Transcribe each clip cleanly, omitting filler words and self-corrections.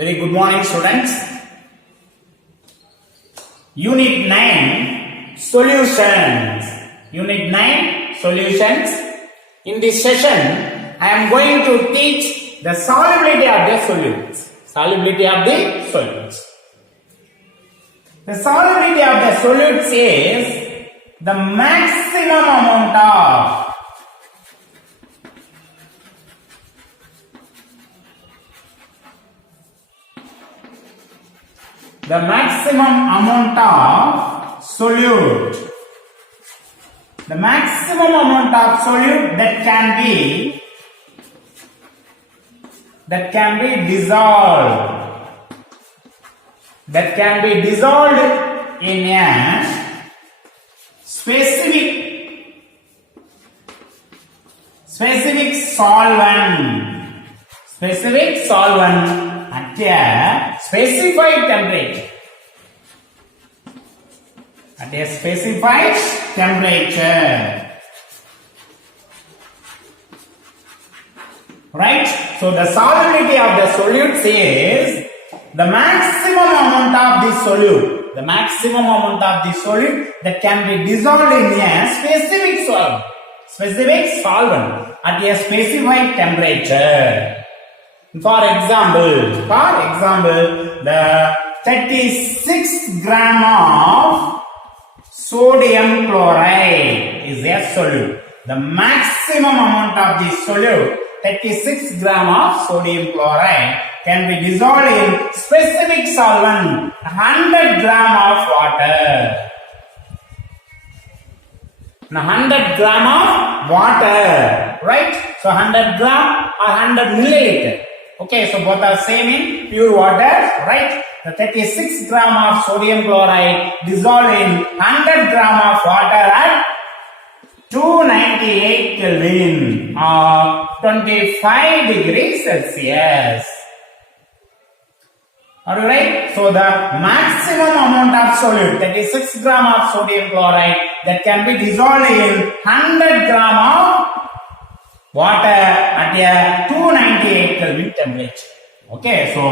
Very good morning, students. Unit 9 Solutions. Unit 9 Solutions. In this session, I am going to teach the solubility of the solutes. Solubility of the solutes. The solubility of the solutes is the maximum amount of solute. The maximum amount of solute that can be dissolved. That can be dissolved in a specific solvent at a specified temperature. At a specified temperature. Right? So the solubility of the solutes is the maximum amount of the solute. The maximum amount of the solute that can be dissolved in a specific solvent at a specified temperature. For example, the 36 gram of sodium chloride is a solute. The maximum amount of the solute, 36 gram of sodium chloride, can be dissolved in specific solvent, 100 gram of water. 100 gram of water, right? So 100 gram or 100 milliliter. Okay, so both are same in pure water, right? The 36 gram of sodium chloride dissolved in 100 gram of water at 298 Kelvin or 25 degrees Celsius. Alright, so the maximum amount of solute, 36 gram of sodium chloride, that can be dissolved in 100 gram of water at a 298 Kelvin temperature. Okay, so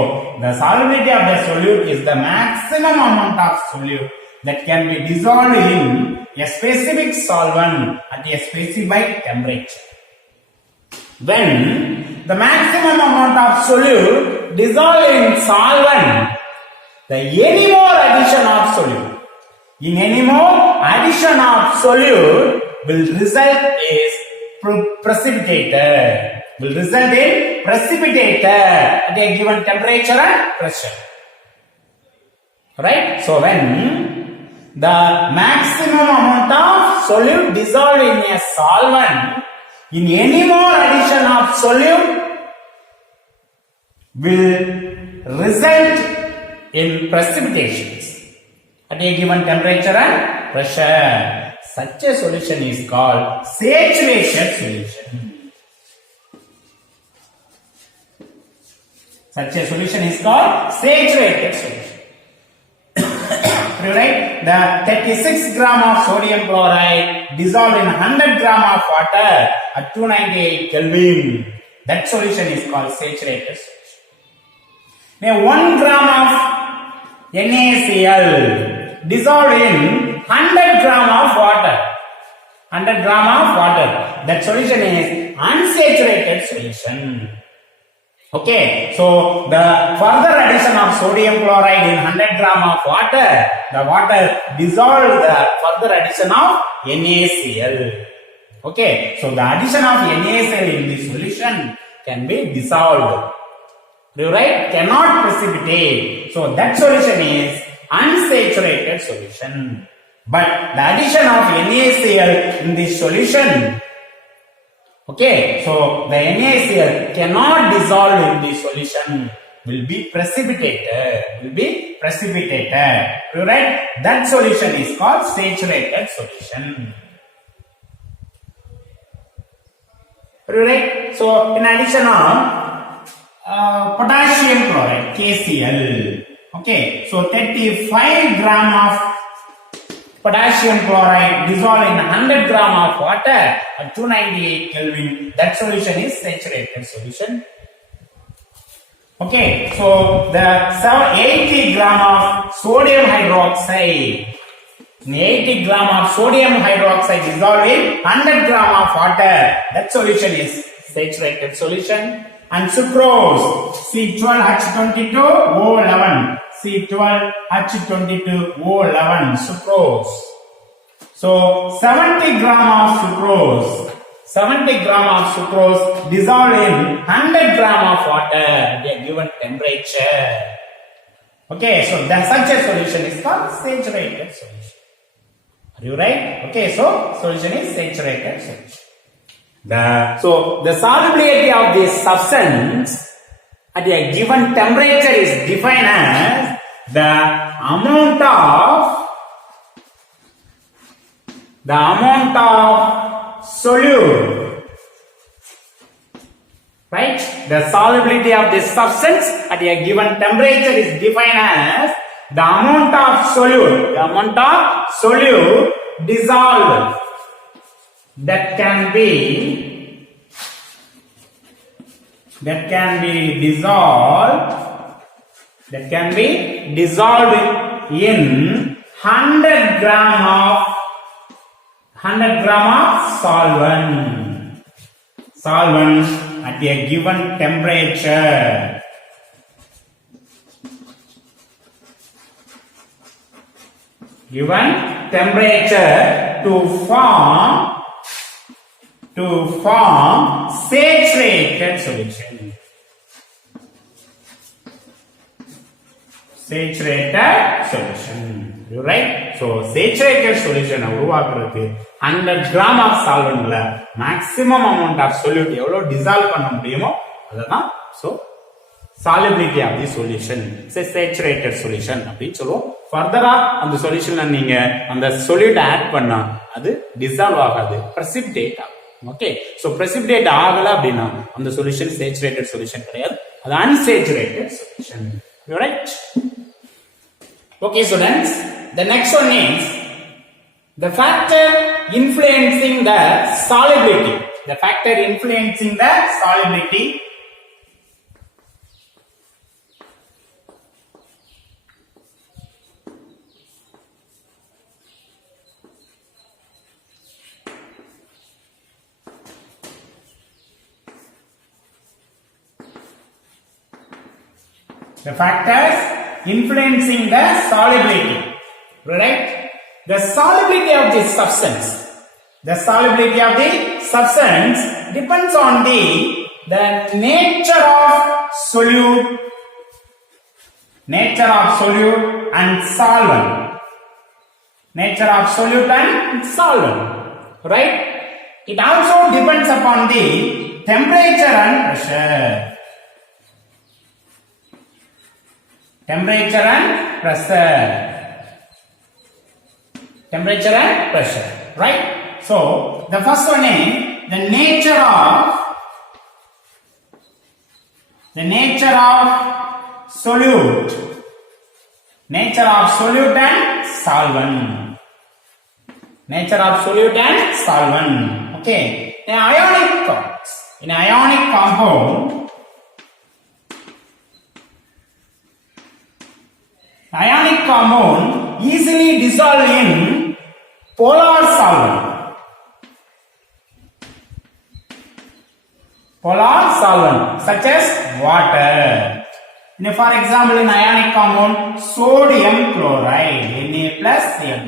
the solubility of the solute is the maximum amount of solute that can be dissolved in a specific solvent at a specified temperature. When the maximum amount of solute dissolved in solvent, any more addition of solute will result in precipitator. Will result in precipitator at a given temperature and pressure. Right? So when the maximum amount of solute dissolved in a solvent, in any more addition of solute will result in precipitations at a given temperature and pressure. Such a solution is called saturated solution. Such a solution is called saturated solution. Right? The 36 gram of sodium chloride dissolved in 100 gram of water at 298 Kelvin. That solution is called saturated solution. Now 1 gram of NaCl dissolved in 100 gram of water. 100 gram of water. That solution is unsaturated solution. Okay, so the further addition of sodium chloride in 100 gram of water, the water dissolved the further addition of NaCl. Okay, so the addition of NaCl in the solution can be dissolved. Right? Cannot precipitate. So that solution is unsaturated solution. But the addition of NaCl in this solution, okay, so the NaCl cannot dissolve in the solution, will be precipitated. Right? That solution is called saturated solution. Right? So in addition of potassium chloride, KCl. Okay, so 35 gram of potassium chloride dissolved in 100 gram of water at 298 Kelvin. That solution is saturated solution. Okay, so the 80 gram of sodium hydroxide. 80 gram of sodium hydroxide dissolved in 100 gram of water. That solution is saturated solution. And sucrose, C12H22O11. C12H22O11, sucrose. So 70 gram of sucrose. 70 gram of sucrose dissolved in 100 gram of water at a given temperature. Okay, so such a solution is called saturated solution. Are you right? Okay, so solution is saturated solution. So the solubility of this substance at a given temperature is defined as the amount of solute, right? The solubility of this substance at a given temperature is defined as the amount of solute dissolved that can be dissolved in 100 gram of solvent at a given temperature. To form saturated solution. You right? So saturated solution உருவாக்குறதுக்கு 100 gram of solventல maximum amount of solute எவ்வளவு dissolve பண்ண முடியுமோ அதுதான் so solubility of the solution. It's a saturated solution அப்படின்னு சொல்லுவோம். ஃபர்தரா அந்த சொல்யூஷன்ல நீங்க அந்த solute ஆட் பண்ணா அது dissolve ஆகாது, precipitate ஆகும். Okay, so precipitate ஆகல அப்படின்னா அந்த சொல்யூஷன் saturated solution கிடையாது, அது unsaturated solution. You right? Okay, students, the next one is the factor influencing the solubility. The factor influencing the solubility. The factors influencing the solubility, right? The solubility of this substance. The solubility of the substance depends on the nature of solute and solvent. Nature of solute and solvent, right? It also depends upon the temperature and pressure. Temperature and pressure, right? So the first one is the nature of solute. Nature of solute and solvent. Nature of solute and solvent. Okay. In ionic compound, ionic compound easily dissolve in polar solvent. Such as water. For example, in ionic compound sodium chloride, Na plus Cl.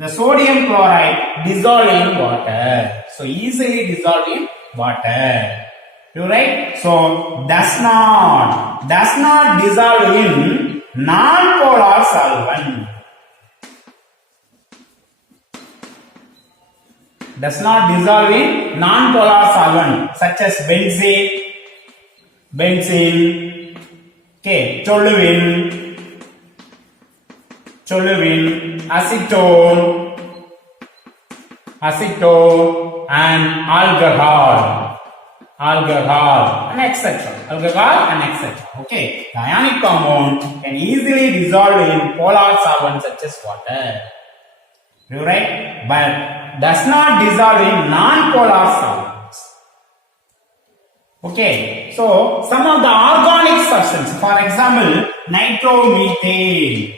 The sodium chloride dissolve in water. So easily dissolve in water. You right? So does not dissolve in non-polar solvent. Does not dissolve in non-polar solvent such as benzene, okay, toluene, acetone and alcohol and etc. Okay, the ionic compound can easily dissolve in polar solvents such as water. You right? But does not dissolve in non-polar solvents. Okay, so So some of the organic substances, for example, nitromethane.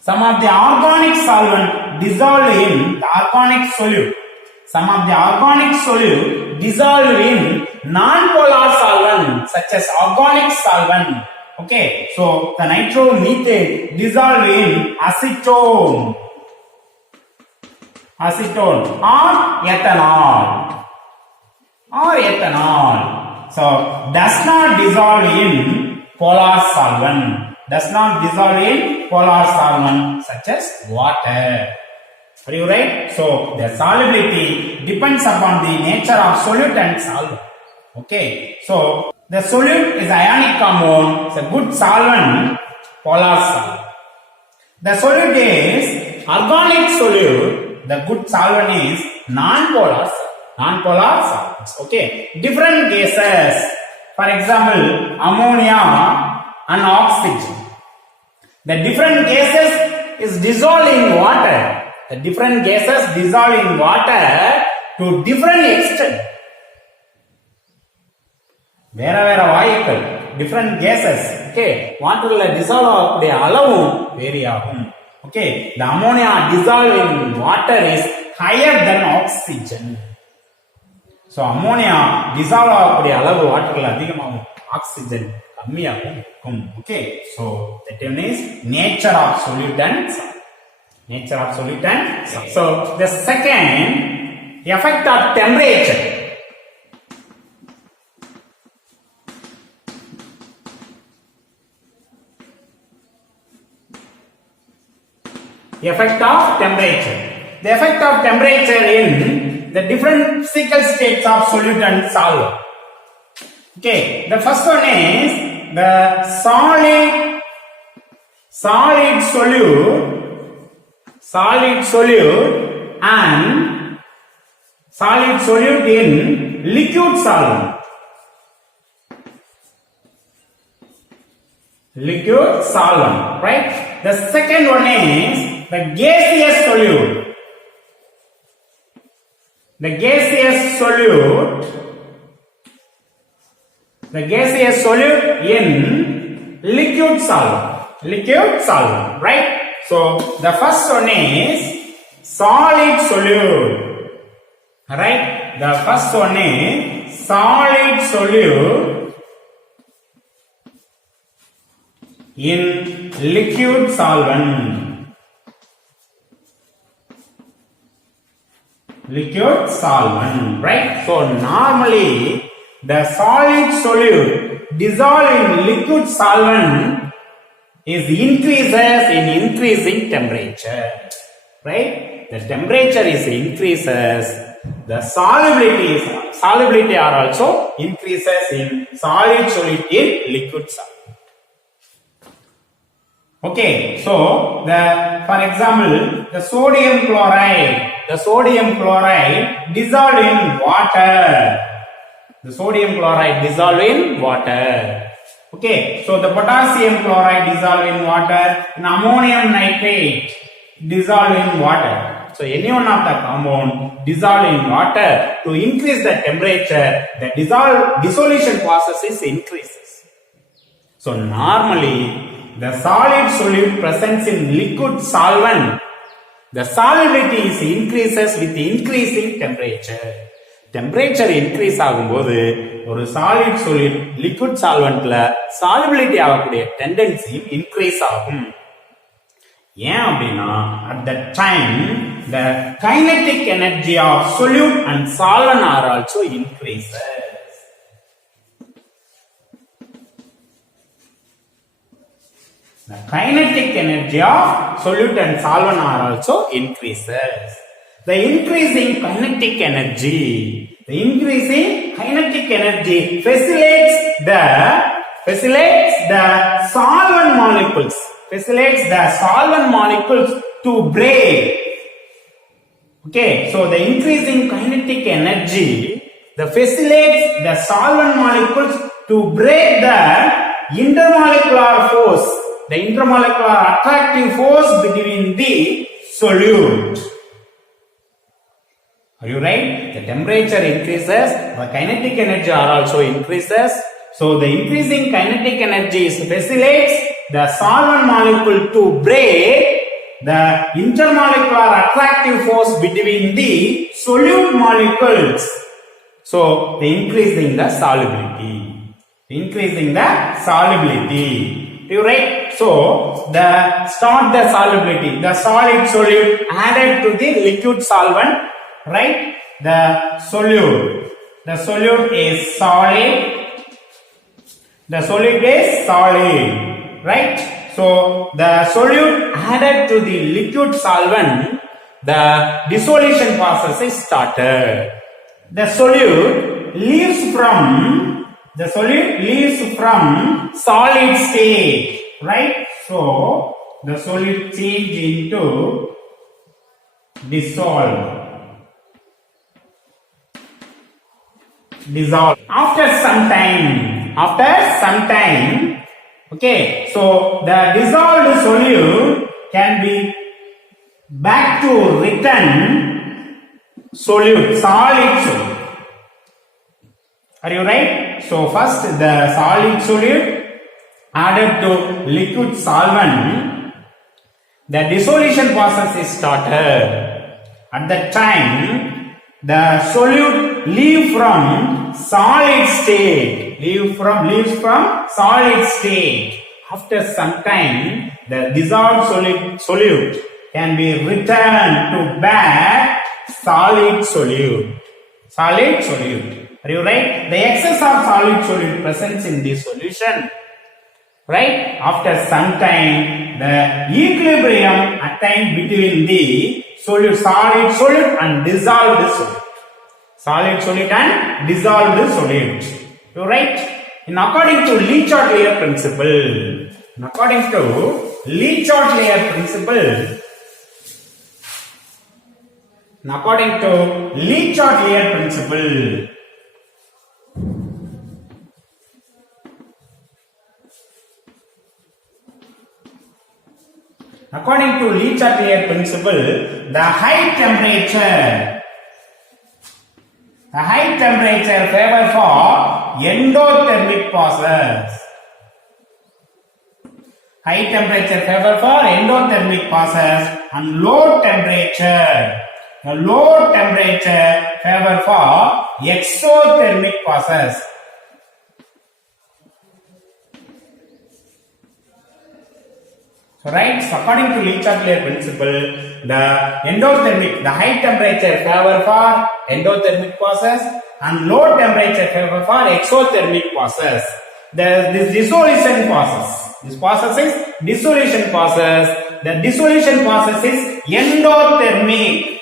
Some of the organic solvent dissolved in the organic solute. Some of the organic solute dissolved in non-polar solvent such as organic solvent. Okay, so the nitromethane dissolved in acetone or ethanol. So does not dissolve in polar solvent. Does not dissolve in polar solvent such as water. Are you right? So the solubility depends upon the nature of solute and solvent. Okay. So the solute is ionic compound. It's a good solvent, polar solvent. The solute is organic solute. The good solvent is non-polar solvents. Okay. Different gases. For example, ammonia and oxygen. The different gases is dissolved in water. The different gases dissolve in water to different extent. Where வாயுக்கள் different gases. Okay. Water dissolve ஆகக்கூடிய அளவும் vary ஆகும். Okay. The ammonia dissolved in water is higher than oxygen. So ammonia dissolve ஆகக்கூடிய அளவு வாட்டர்ல அதிகமாகும். Oxygen கம்மியாகும். Okay. So that is nature of solute and solvent. Nature of solute and solvent. So the second, effect of temperature. Effect of temperature. The effect of temperature in the different physical states of solute and solvent. Okay, the first one is the solid solute and solid solute in liquid solvent. Liquid solvent, right? The second one is the gaseous solute. The gaseous solute in liquid solvent, right? So the first one is solid solute, right? The first one is solid solute in liquid solvent. Liquid solvent, right? So normally the solid solute dissolved in liquid solvent is increases in increasing temperature, right? The temperature is increases, the solubility are also increases in solid solute in liquid solvent. Okay, so for example, the sodium chloride dissolved in water. The sodium chloride dissolved in water. Okay, so the potassium chloride dissolved in water, and ammonium nitrate dissolved in water. So any one of the compound dissolved in water, to increase the temperature, the dissolution process increases. So normally the solid solute presence in liquid solvent, the solubility increases with increasing temperature. Temperature increase ஆகும்போது ஒரு solid solute liquid solventல solubility ஆகக்கூடிய tendency increase ஆகும். ஏன் அப்படின்னா at that time the kinetic energy of solute and solvent are also increases. The kinetic energy of solute and solvent are also increases. The increasing kinetic energy facilitates the solvent molecules to break. Okay, so the increasing kinetic energy facilitates the solvent molecules to break the intermolecular force, the intermolecular attractive force between the solute. Are you right? The temperature increases, the kinetic energy are also increases. So the increasing kinetic energy facilitates the solvent molecule to break the intermolecular attractive force between the solute molecules. So increasing the solubility. Increasing the solubility. You right? So the solubility. The solid solute added to the liquid solvent. Right? The solute. The solute is solid. The solid is solid. Right? So the solute added to the liquid solvent, the dissolution process is started. The solute leaves from solid state. Right? So the solute change into dissolve. After some time, okay, so the dissolved solute can be back to return solute, solid solute. Are you right? So first the solid solute added to liquid solvent, the dissolution process is started. At that time, the solute leaves from solid state. Leaves from solid state. After some time, the dissolved solute can be returned to back solid solute. Solid solute. Are you right? The excess of solid solute presents in the solution. Right? After some time, the equilibrium attained between the solid solute and dissolved solute. Solid solute and dissolved solute. You right? According to Lee-Chart-Layer principle. According to Lee-Chart-Layer principle. According to Lee-Chart-Layer principle. According to Lee-Chart-Layer principle, the high temperature favor for endothermic process. High temperature favor for endothermic process and low temperature. The low temperature favor for exothermic process. Right? So according to Lee-Chart-Layer principle, the high temperature favor for endothermic process and low temperature favor for exothermic process. This dissolution process. This process is dissolution process. The dissolution process is endothermic.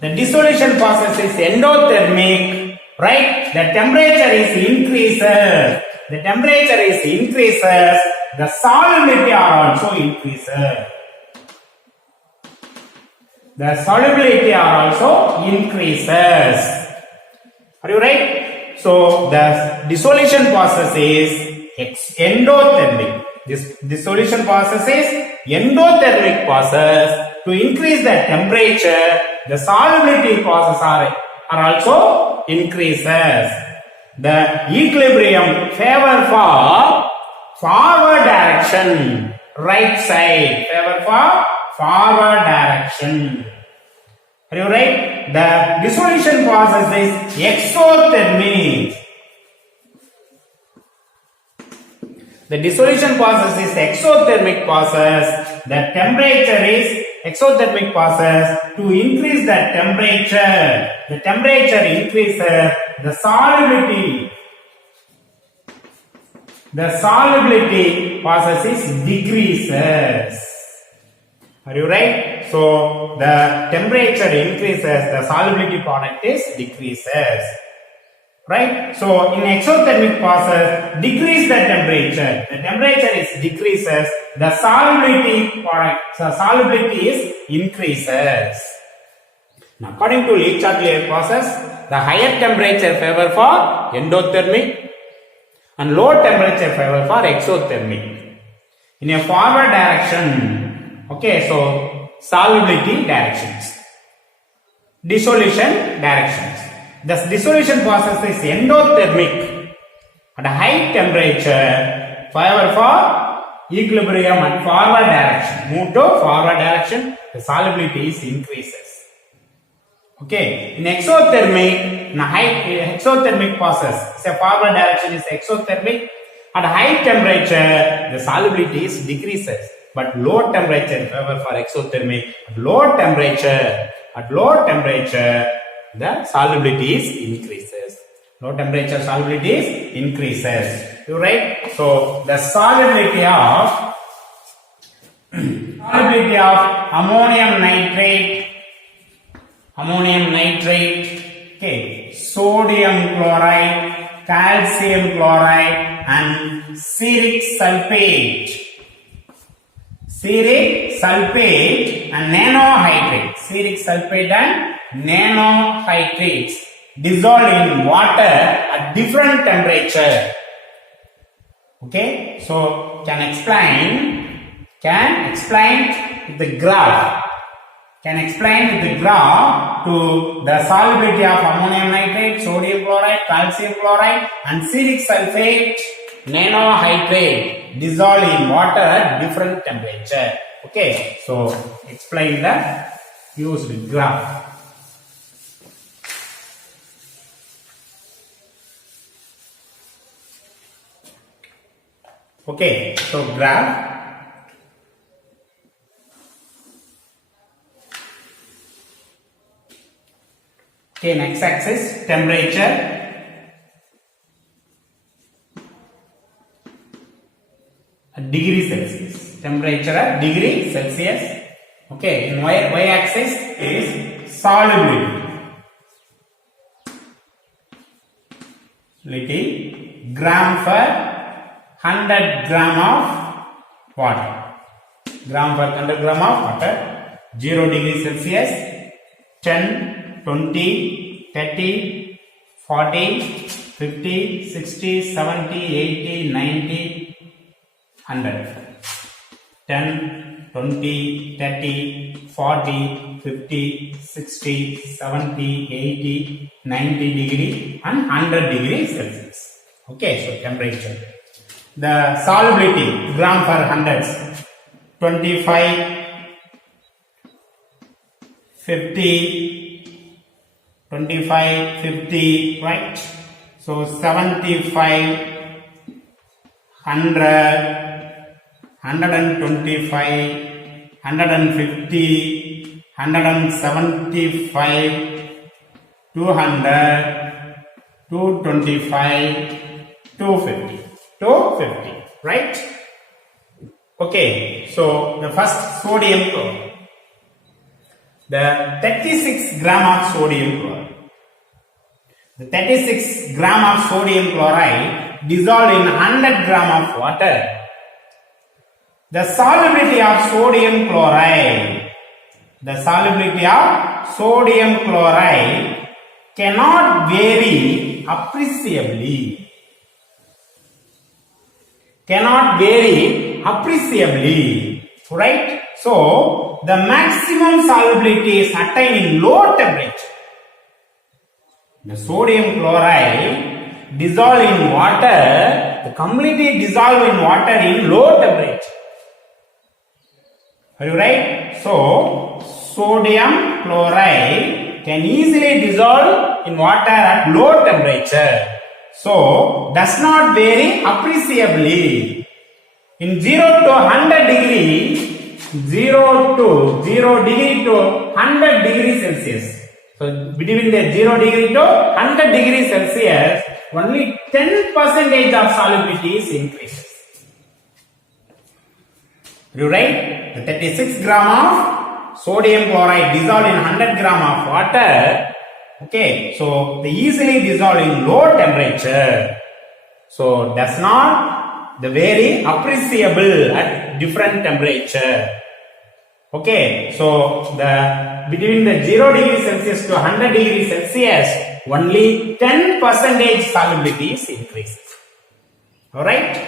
The dissolution process is endothermic. Right? The temperature is increases. The temperature is increases, the solubility are also increases. The solubility are also increases. Are you right? So the dissolution process is endothermic. This dissolution process is endothermic process. To increase the temperature, the solubility process are also increases. The equilibrium favor for forward direction, right side, favor for forward direction. Are you right? The dissolution process is exothermic. The dissolution process is exothermic process. The temperature is exothermic process. To increase the temperature increases, the solubility process is decreases. Are you right? So the temperature increases, the solubility product is decreases. Right? So in exothermic process, decrease the temperature. The temperature is decreases, the solubility is increases. Now, according to Lee-Chart-Layer process, the higher temperature favor for endothermic and low temperature favor for exothermic. In a forward direction, okay, so solubility directions, dissolution directions. The dissolution process is endothermic at a high temperature, however for equilibrium and forward direction. Move to forward direction, the solubility is increases. Okay, in exothermic, in a high exothermic process, say forward direction is exothermic. At high temperature, the solubility is decreases, but low temperature, however, for exothermic, at low temperature, the solubility is increases. Low temperature solubility is increases. You right? So the solubility of ammonium nitrate, okay, sodium chloride, calcium chloride, and cetic sulfate and nanohydrate. Cetic sulfate and nanohydrates dissolve in water at different temperature. Okay, so can explain with the graph. Can explain with the graph to the solubility of ammonium nitrate, sodium chloride, calcium chloride, and cetic sulfate, nanohydrate dissolve in water at different temperature. Okay, so explain the used graph. Okay, so graph. Okay, next axis temperature. At degree Celsius. Temperature at degree Celsius. Okay, in y axis is solubility. Gram for 100 gram of water. Gram for 100 gram of water. 0 degree Celsius. 10, 20, 30, 40, 50, 60, 70, 80, 90, 100. 10, 20, 30, 40, 50, 60, 70, 80, 90 degree and 100 degree Celsius. Okay, so temperature. The solubility, gram for hundreds, 25, 50, 25, 50, right? So 75, 100, 125, 150, 175, 200, 225, 250, right? Okay, so the first sodium chloride. The 36 gram of sodium chloride. The 36 gram of sodium chloride dissolved in 100 gram of water. The solubility of sodium chloride. The solubility of sodium chloride cannot vary appreciably. Cannot vary appreciably, right? So the maximum solubility is attained in low temperature. The sodium chloride dissolve in water, completely dissolve in water in low temperature. Are you right? So sodium chloride can easily dissolve in water at low temperature. So does not vary appreciably. In 0 to 100 degree, 0 degree to 100 degree Celsius. So between the 0 degree to 100 degree Celsius, only 10% of solubility is increases. You write the 36 gram of sodium chloride dissolved in 100 gram of water. Okay, so they easily dissolve in low temperature. So does not the vary appreciable at different temperature. Okay, so the between the 0 degree Celsius to 100 degree Celsius, only 10% solubility is increases. Alright,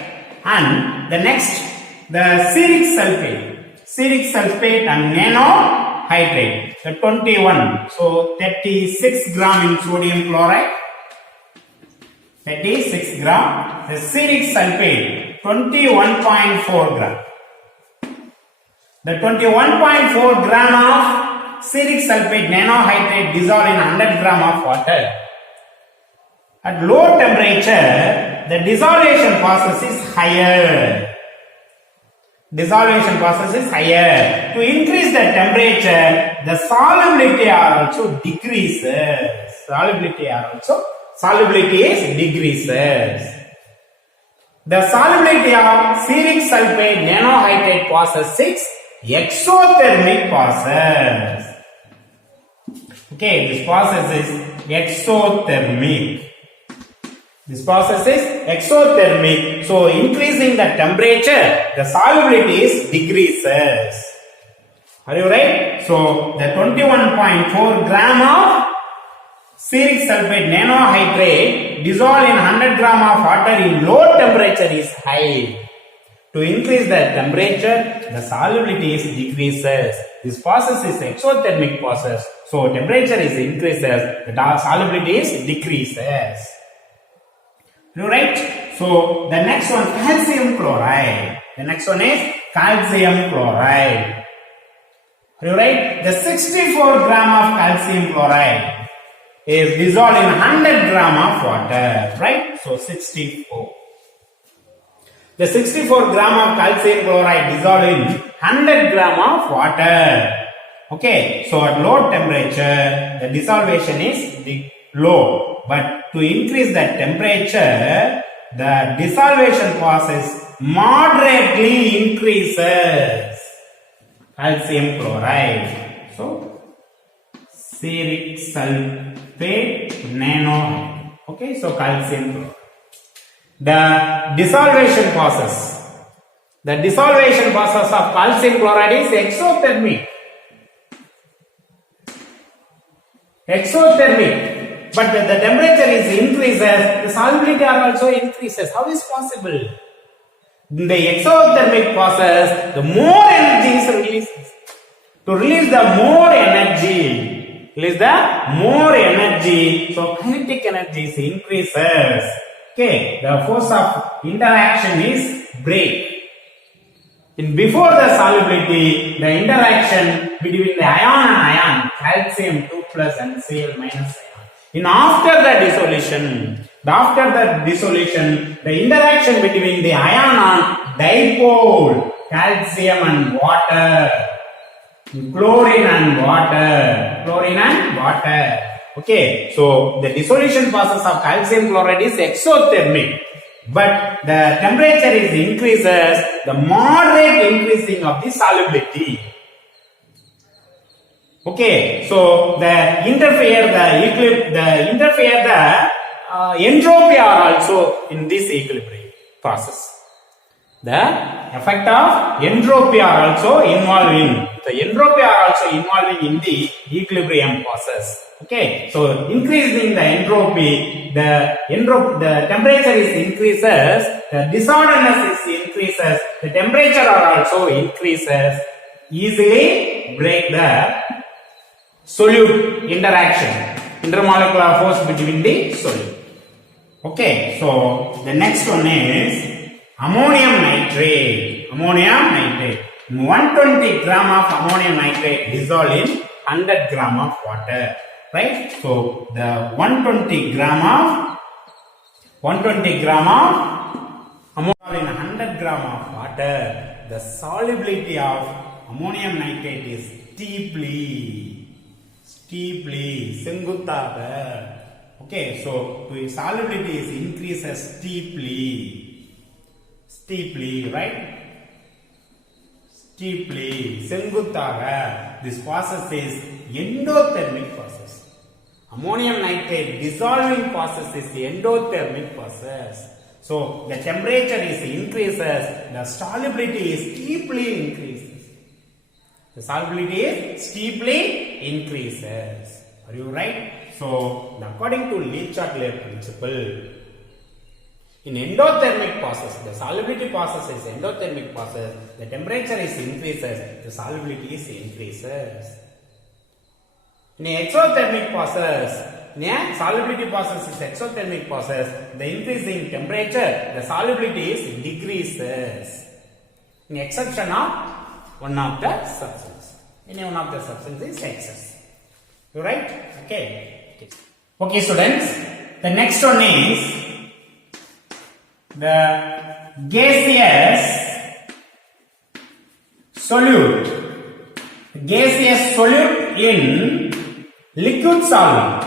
and the next, the cetic sulfate. Steric sulfate and nanohydrate. The 21. So 36 gram in sodium chloride. 36 gram. The steric sulfate 21.4 gram. The 21.4 gram of steric sulfate nanohydrate dissolved in 100 gram of water. At low temperature, the dissolution process is higher. Dissolution process is higher. To increase the temperature, the solubility are also decreases. Solubility is decreases. The solubility of steric sulfate nanohydrate process 6 exothermic process. Okay, this process is exothermic. This process is exothermic. So, increasing the temperature, the solubility is decreases. Are you right? So, the 21.4 gram of steric sulfate nanohydrate dissolved in 100 gram of water in low temperature is high. To increase the temperature, the solubility is decreases. This process is exothermic process. So, temperature is increases, the solubility is decreases. Right? So, the next one, calcium chloride. The next one is calcium chloride. Right? The 64 gram of calcium chloride is dissolved in 100 gram of water. Right? So, 64. The 64 gram of calcium chloride dissolved in 100 gram of water. Okay. So, at low temperature, the dissolution is low. But to increase the temperature, the dissolution process moderately increases. Calcium chloride. So, steric sulfate nano. Okay, so calcium chloride. The dissolution process. The dissolution process of calcium chloride is exothermic. Exothermic. But the temperature is increases, the solubility are also increases. How is possible? In the exothermic process, the more energy is released. To release the more energy, so kinetic energy increases. Okay, the force of interaction is break. Before the solubility, the interaction between the ion and ion, calcium 2 plus and Cl minus ion. After the dissolution, the interaction between the ion and dipole, calcium and water, chlorine and water. Okay, so the dissolution process of calcium chloride is exothermic, but the temperature is increases, the moderate increasing of the solubility. Okay, so the entropy are also in this equilibrium process. The effect of entropy are also involving. The entropy are also involving in the equilibrium process. Okay, so increasing the entropy, the temperature is increases, the disorderness is increases, the temperature are also increases. Easily break the solute interaction, intermolecular force between the solute. Okay, so the next one is ammonium nitrate. 120 gram of ammonium nitrate dissolved in 100 gram of water. Right? So the 120 gram of ammonium in 100 gram of water, the solubility of ammonium nitrate is steeply செங்குத்தாக. Okay, so the solubility is increases steeply, right? Steeply, செங்குத்தாக. This process is endothermic process. Ammonium nitrate dissolving process is the endothermic process. So the temperature is increases, the solubility is steeply increases. The solubility is steeply increases. Are you right? So according to Lee-Chatelaire principle, In endothermic process, the solubility process is endothermic process. The temperature is increases, the solubility is increases. In exothermic process, solubility process is exothermic process. The increasing temperature, the solubility is decreases. In exception of one of the substance. Any one of the substance is excess. You right? Okay. Okay, students. The next one is the gaseous solute. Gaseous solute in liquid solvent.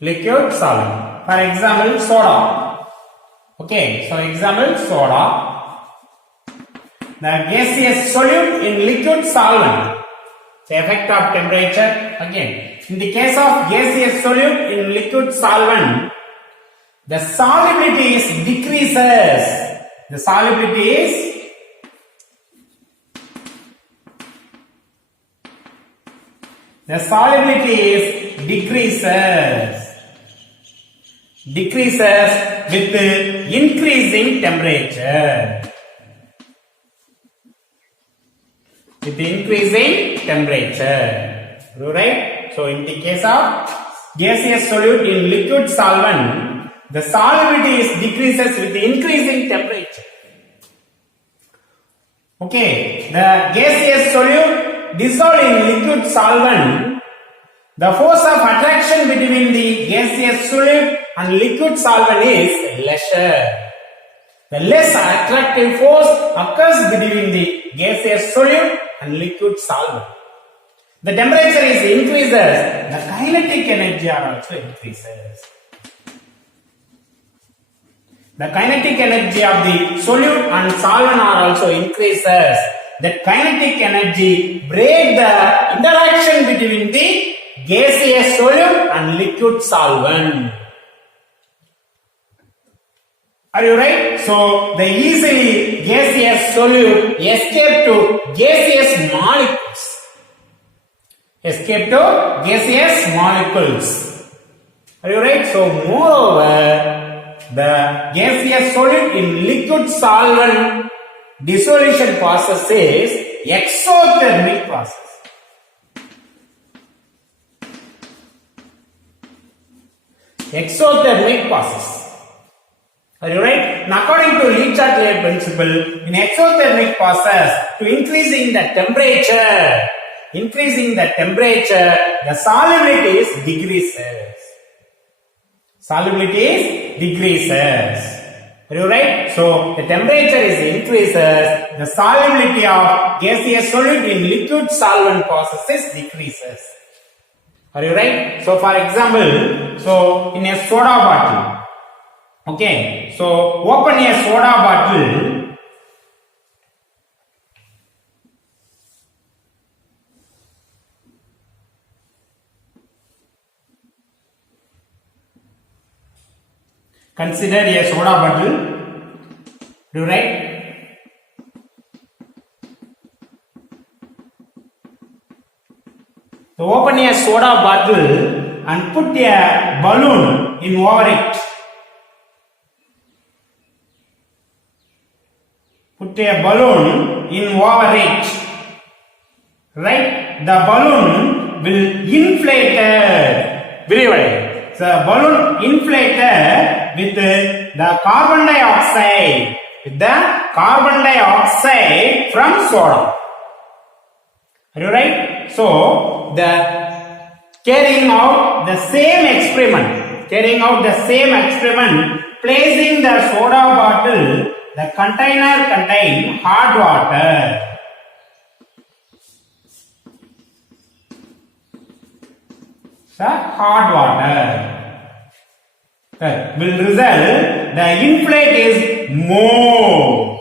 Liquid solvent. For example, soda. Okay, so example soda. The gaseous solute in liquid solvent. The effect of temperature again. In the case of gaseous solute in liquid solvent, the solubility is decreases. The solubility is decreases with increasing temperature. With increasing temperature. Right? So in the case of gaseous solute in liquid solvent, the solubility is decreases with increasing temperature. Okay, the gaseous solute dissolved in liquid solvent, the force of attraction between the gaseous solute and liquid solvent is lesser. The less attractive force occurs between the gaseous solute and liquid solvent. The temperature is increases, the kinetic energy are also increases. The kinetic energy of the solute and solvent are also increases. The kinetic energy break the interaction between the gaseous solute and liquid solvent. Are you right? So the easily gaseous solute escape to gaseous molecules. Escape to gaseous molecules. Are you right? So moreover, the gaseous solute in liquid solvent dissolution process is exothermic process. Exothermic process. Are you right? And according to Lee-Chatelier principle, in exothermic process, to increasing the temperature, the solubility is decreases. Solubility is decreases. Are you right? So the temperature is increases, the solubility of gaseous solute in liquid solvent processes decreases. Are you right? So for example, so in a soda bottle. Okay, so open a soda bottle. Consider a soda bottle. Do you write? So open a soda bottle and put a balloon in over it. Put a balloon in over it. Right? The balloon will inflate. Believe it. The balloon inflated with the carbon dioxide. With the carbon dioxide from soda. Are you right? So the carrying out the same experiment, placing the soda bottle, the container contain hot water. The hot water will result the inflate is more.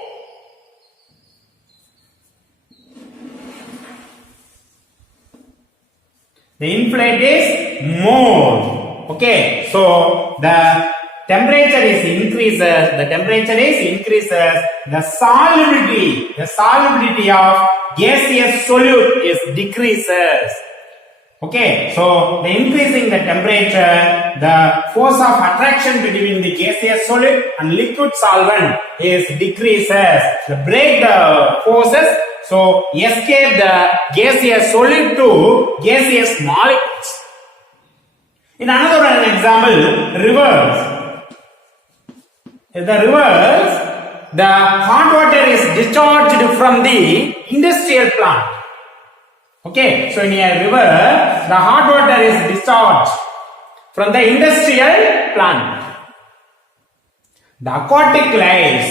The inflate is more. Okay, so the temperature is increases. The solubility of gaseous solute is decreases. Okay, so the increasing the temperature, the force of attraction between the gaseous solid and liquid solvent is decreases. The break the forces, so escape the gaseous solid to gaseous molecules. In another example, rivers. In the rivers, the hot water is discharged from the industrial plant. Okay, so in a river, the hot water is discharged from the industrial plant. The aquatic lives,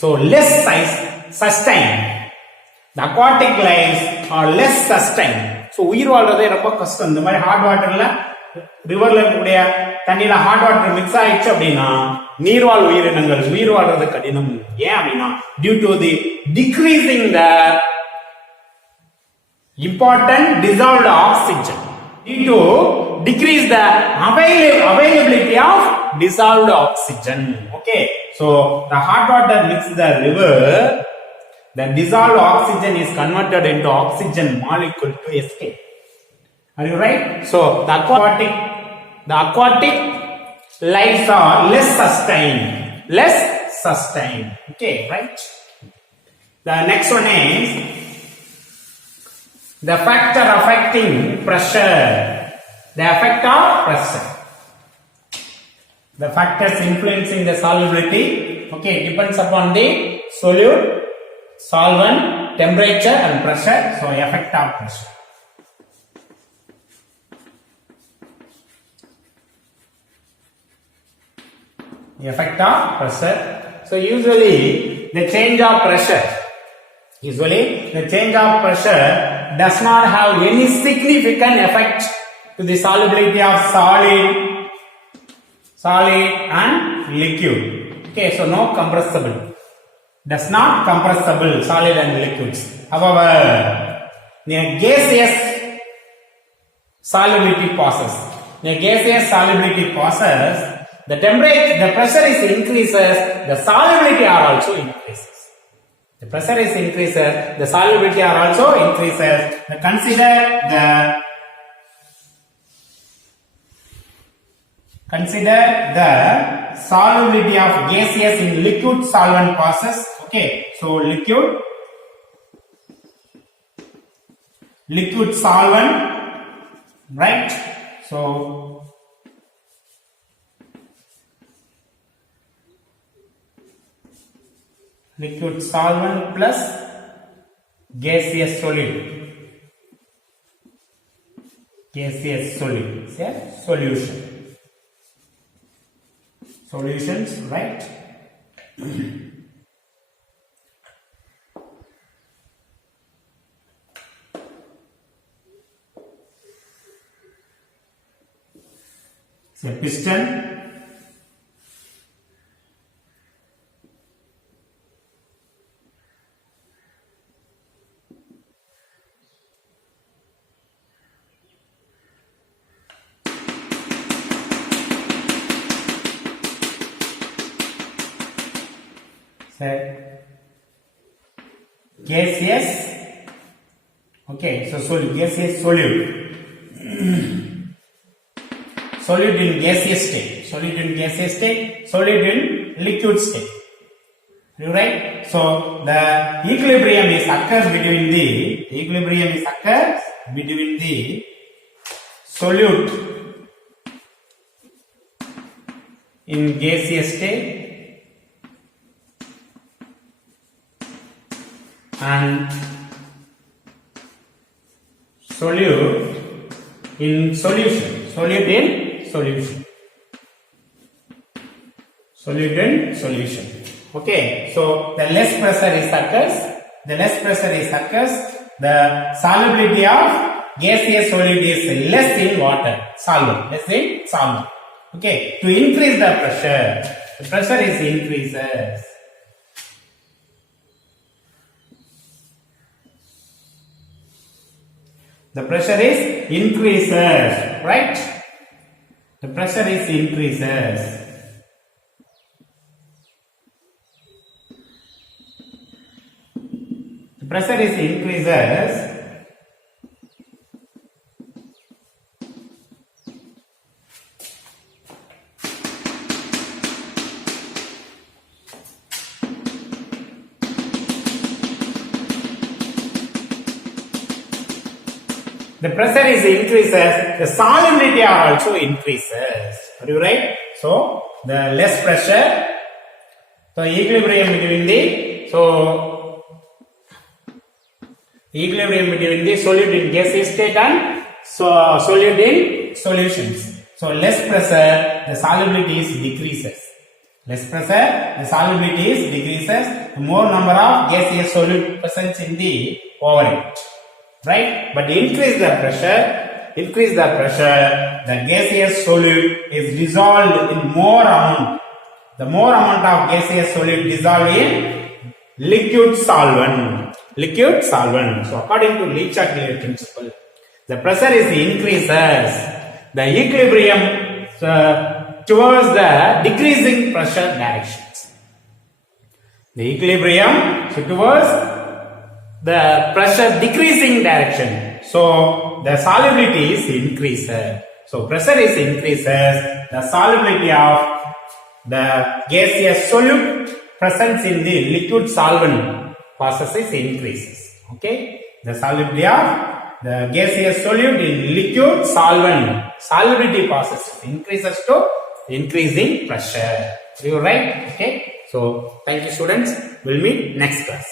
so less sustained. The aquatic lives are less sustained. So உயிர் வாழ்றதே ரொம்ப கஷ்டம். இந்த மாதிரி hot வாட்டர்ல ரிவர்ல இருக்கக்கூடிய தண்ணியில hot water mix ஆயிடுச்சு அப்படின்னா நீர்வாழ் உயிரினங்கள் உயிர் வாழ்றது கடினம். ஏன் அப்படின்னா due to the decreasing the important dissolved oxygen due to decrease the availability of dissolved oxygen. Okay, so the hot water mixes the river, the dissolved oxygen is converted into oxygen molecule to escape. Are you right? So the aquatic lives are less sustained. Okay, right? The next one is the factor affecting pressure. The effect of pressure. The factors influencing the solubility. Okay, depends upon the solute, solvent, temperature and pressure. So, effect of pressure. The effect of pressure. So, usually the change of pressure does not have any significant effect to the solubility of solid and liquid. Okay, so no compressible. Does not compressible solid and liquids. However, the gaseous solubility process, the temperature, the pressure is increases, the solubility are also increases. The pressure is increases, the solubility are also increases. Consider the solubility of gaseous in liquid solvent process. Okay, so liquid solvent, right? So liquid solvent plus gaseous solid. Say solutions, right? Say piston, gaseous. Okay, so gaseous solute. Solid in gaseous state, solid in liquid state. You right? So the equilibrium is occurs between the solute in gaseous state and solute in solution. Okay, so the less pressure is occurs, the solubility of gaseous solid is less in water, solvent. Okay, to increase the pressure is increases. The pressure is increases, right? The pressure is increases. the pressure is increases, the solubility are also increases. Are you right? So the less pressure, so equilibrium between the solute in gaseous state and solute in solutions. So less pressure, the solubility is decreases. Less pressure, the solubility is decreases. The more number of gaseous solute present in the overhead, right? But increase the pressure, the gaseous solute is dissolved in more amount. The more amount of gaseous solute dissolved in liquid solvent. So according to Leach-Achilles principle, the pressure is increases, the equilibrium towards the decreasing pressure directions. The equilibrium towards the pressure decreasing direction. So the solubility is increases. So pressure is increases, the solubility of the gaseous solute presence in the liquid solvent processes increases. Okay, the solubility of the gaseous solute in liquid solvent solubility process increases to increasing pressure. You right? Okay. So thank you, students. We'll meet next class.